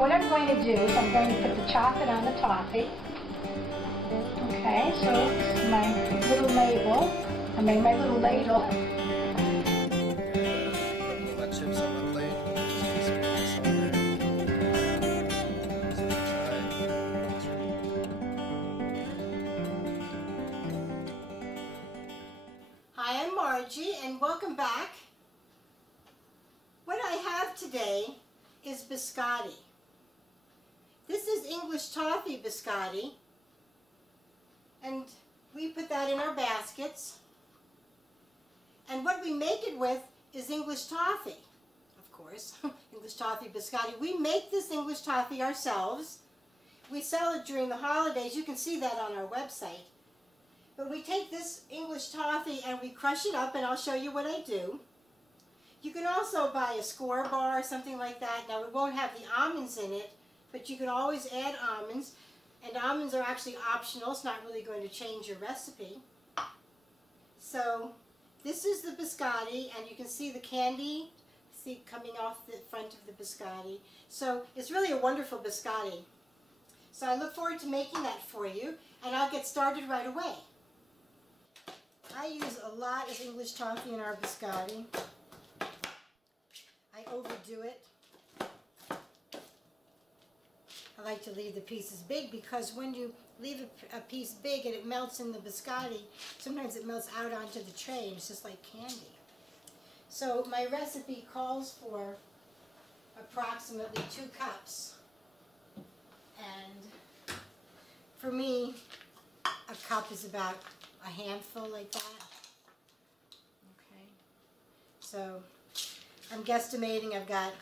what I'm going to do is I'm going to put the chocolate on the toffee. Okay, so this is my little ladle. I mean my little ladle. Chips on my plate. Hi, I'm Margie and welcome back. What I have today is biscotti. This is English Toffee biscotti, and we put that in our baskets. And what we make it with is English toffee, of course. English Toffee biscotti. We make this English toffee ourselves. We sell it during the holidays. You can see that on our website. But we take this English toffee and we crush it up, and I'll show you what I do. You can also buy a score bar or something like that. Now, it won't have the almonds in it, but you can always add almonds. And almonds are actually optional. It's not really going to change your recipe. So, this is the biscotti, and you can see the candy coming off the front of the biscotti. So, it's really a wonderful biscotti. So, I look forward to making that for you, and I'll get started right away. I use a lot of English toffee in our biscotti. I overdo it. I like to leave the pieces big because when you leave a piece big and it melts in the biscotti, sometimes it melts out onto the tray and it's just like candy. So my recipe calls for approximately 2 cups. And for me, a cup is about a handful like that. Okay. So I'm guesstimating I've got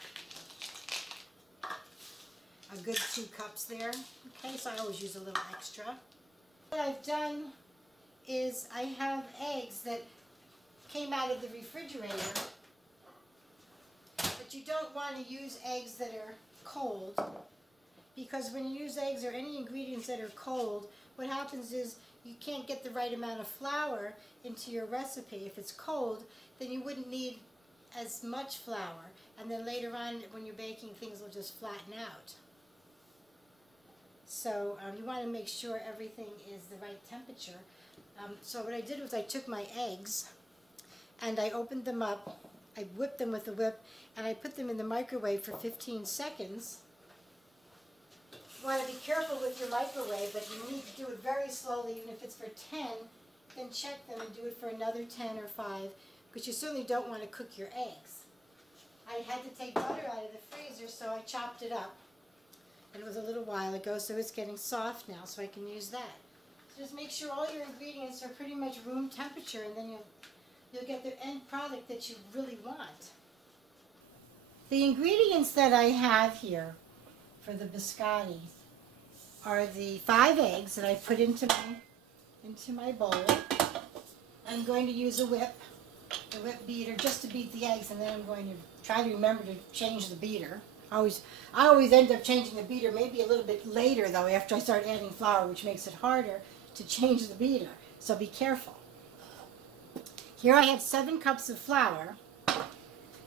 a good 2 cups there. Okay, so I always use a little extra. What I've done is I have eggs that came out of the refrigerator, but you don't want to use eggs that are cold, because when you use eggs or any ingredients that are cold, what happens is you can't get the right amount of flour into your recipe. If it's cold, then you wouldn't need as much flour, and then later on when you're baking, things will just flatten out. So you want to make sure everything is the right temperature. So what I did was I took my eggs and I opened them up, I whipped them with a whip, and I put them in the microwave for 15 seconds. You want to be careful with your microwave, but you need to do it very slowly. Even if it's for 10, then check them and do it for another 10 or 5, because you certainly don't want to cook your eggs. I had to take butter out of the freezer, so I chopped it up. And it was a little while ago, so it's getting soft now, so I can use that. So just make sure all your ingredients are pretty much room temperature, and then you'll get the end product that you really want. The ingredients that I have here for the biscotti are the 5 eggs that I put into my bowl. I'm going to use a whip beater, just to beat the eggs, and then I'm going to try to remember to change the beater. I always end up changing the beater maybe a little bit later, though, after I start adding flour, which makes it harder to change the beater. So be careful. Here I have 7 cups of flour,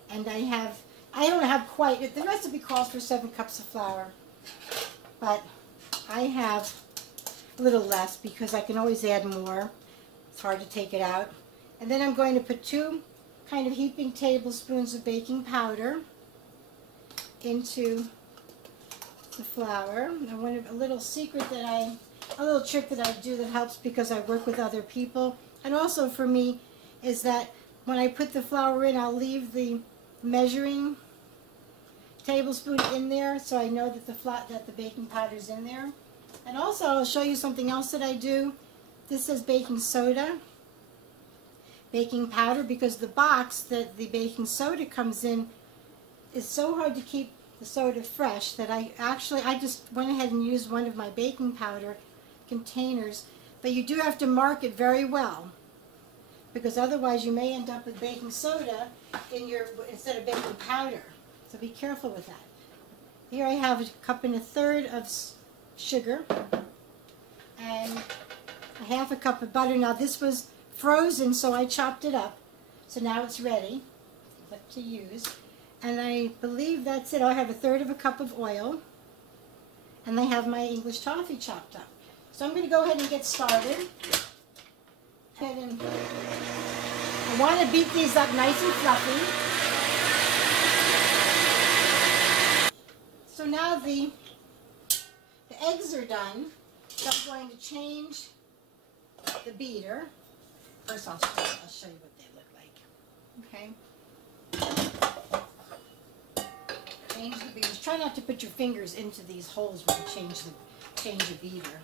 and I don't have quite, the recipe calls for 7 cups of flour, but I have a little less because I can always add more. It's hard to take it out. And then I'm going to put 2 kind of heaping tablespoons of baking powder into the flour. And a little trick that I do that helps because I work with other people, and also for me, is that when I put the flour in, I'll leave the measuring tablespoon in there, so I know that the baking powder's in there. And also, I'll show you something else that I do. This says baking soda, baking powder, because the box that the baking soda comes in is so hard to keep the soda fresh that I just went ahead and used one of my baking powder containers. But you do have to mark it very well, because otherwise you may end up with baking soda instead of baking powder. So be careful with that. Here I have 1.25 cups of sugar and 1/2 cup of butter. Now this was frozen, so I chopped it up. So now it's ready to use. And I believe that's it. I have 1/3 cup of oil. And I have my English toffee chopped up. So I'm going to go ahead and get started. I want to beat these up nice and fluffy. So now the eggs are done. So I'm going to change the beater. First I'll show you what they look like. Okay. Change the beaters. Try not to put your fingers into these holes when you change the beater.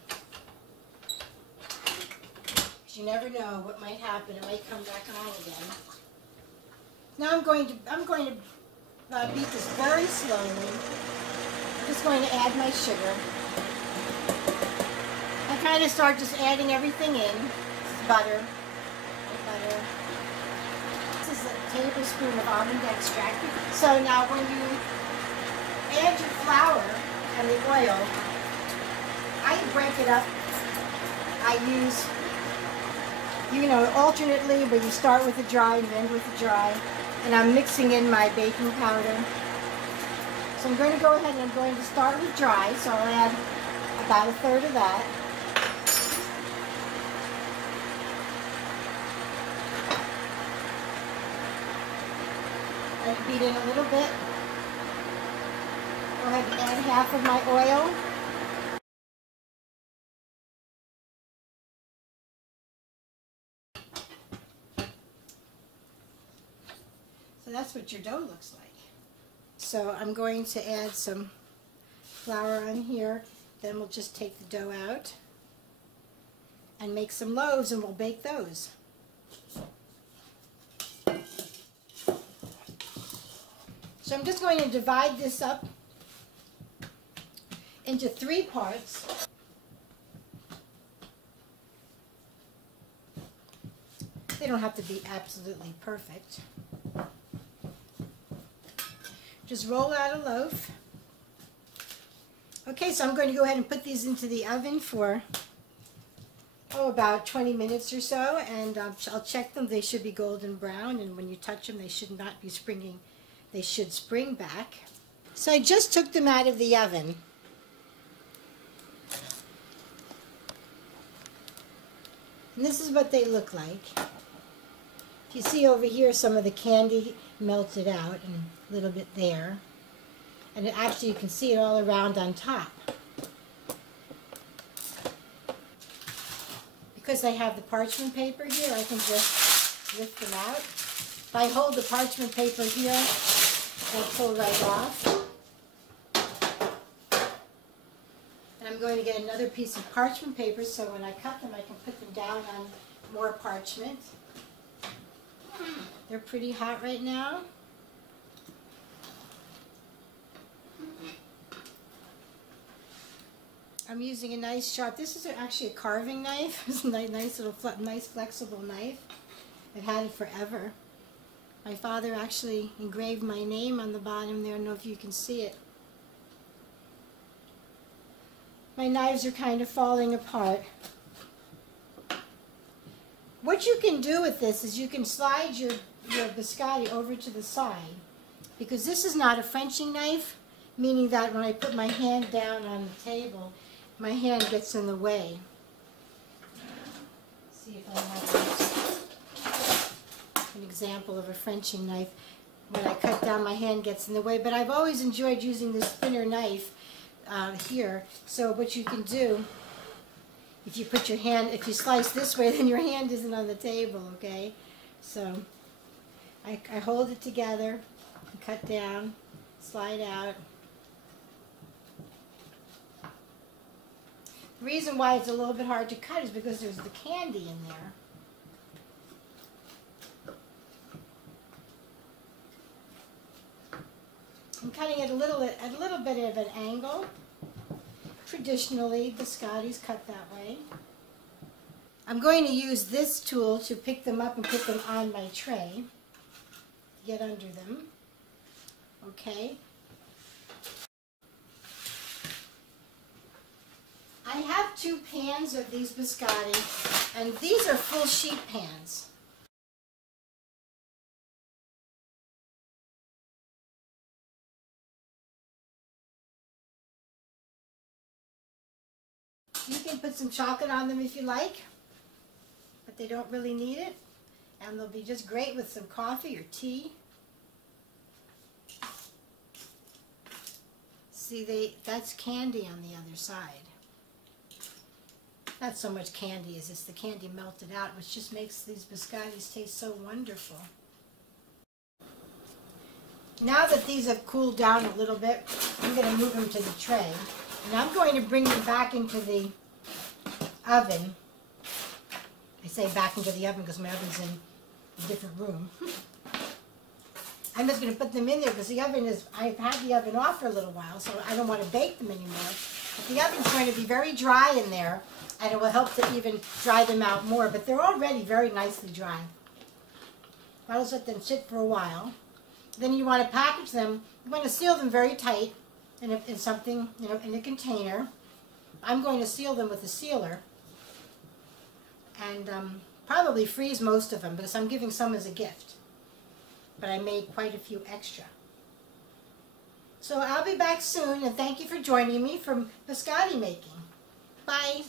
Because you never know what might happen. It might come back on again. Now I'm going to beat this very slowly. I'm just going to add my sugar. I kind of start just adding everything in. This is butter. This is a tablespoon of almond extract. So now when you add your flour and the oil, I break it up. I use, alternately, but you start with the dry and end with the dry. And I'm mixing in my baking powder. So I'm going to go ahead and I'm going to start with dry. So I'll add about 1/3 of that. Beat in a little bit. Go ahead and add half of my oil. So that's what your dough looks like. So I'm going to add some flour on here. Then we'll just take the dough out and make some loaves and we'll bake those. So I'm just going to divide this up into 3 parts. They don't have to be absolutely perfect. Just roll out a loaf. Okay, so I'm going to go ahead and put these into the oven for, about 20 minutes or so, and I'll check them. They should be golden brown, and when you touch them, they should not be springing. They should spring back. So I just took them out of the oven. And this is what they look like. You see over here some of the candy melted out and a little bit there. And actually you can see it all around on top. Because I have the parchment paper here, I can just lift them out. If I hold the parchment paper here, they'll pull right off. And I'm going to get another piece of parchment paper so when I cut them I can put them down on more parchment. They're pretty hot right now. I'm using a nice sharp, this is actually a carving knife. It's a nice little, nice flexible knife. I've had it forever. My father actually engraved my name on the bottom there. I don't know if you can see it. My knives are kind of falling apart. What you can do with this is you can slide your biscotti over to the side. Because this is not a Frenching knife, meaning that when I put my hand down on the table, my hand gets in the way. Let's see if I have an example of a Frenching knife. When I cut down, my hand gets in the way. But I've always enjoyed using this thinner knife here. So what you can do, if you put your hand, if you slice this way, then your hand isn't on the table, okay? So I hold it together, and cut down, slide out. The reason why it's a little bit hard to cut is because there's the candy in there. I'm cutting it at a little bit of an angle. Traditionally, biscottis cut that way. I'm going to use this tool to pick them up and put them on my tray. Get under them. Okay. I have 2 pans of these biscotti, and these are full sheet pans. You can put some chocolate on them if you like, but they don't really need it. And they'll be just great with some coffee or tea. See, that's candy on the other side. Not so much candy as it's the candy melted out, which just makes these biscottis taste so wonderful. Now that these have cooled down a little bit, I'm going to move them to the tray. And I'm going to bring them back into the oven. I say back into the oven because my oven's in a different room. I'm just going to put them in there because the oven is, I've had the oven off for a little while, so I don't want to bake them anymore. But the oven's going to be very dry in there, and it will help to even dry them out more. But they're already very nicely dry. I'll just let them sit for a while. Then you want to package them. You want to seal them very tight in something, in a container. I'm going to seal them with a sealer. And probably freeze most of them because I'm giving some as a gift. But I made quite a few extra. So I'll be back soon, and thank you for joining me from biscotti making. Bye.